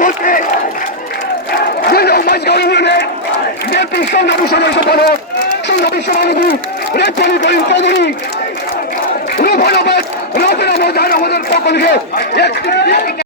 মধ্যে ব্যক্তির সংগ্রামী সদস্য সম্পাদক সংগ্রামী সভাপতি রেফারি করিম চৌধুরী রূপনাবাদ রবীন্দ্র আমাদের পক্ষ থেকে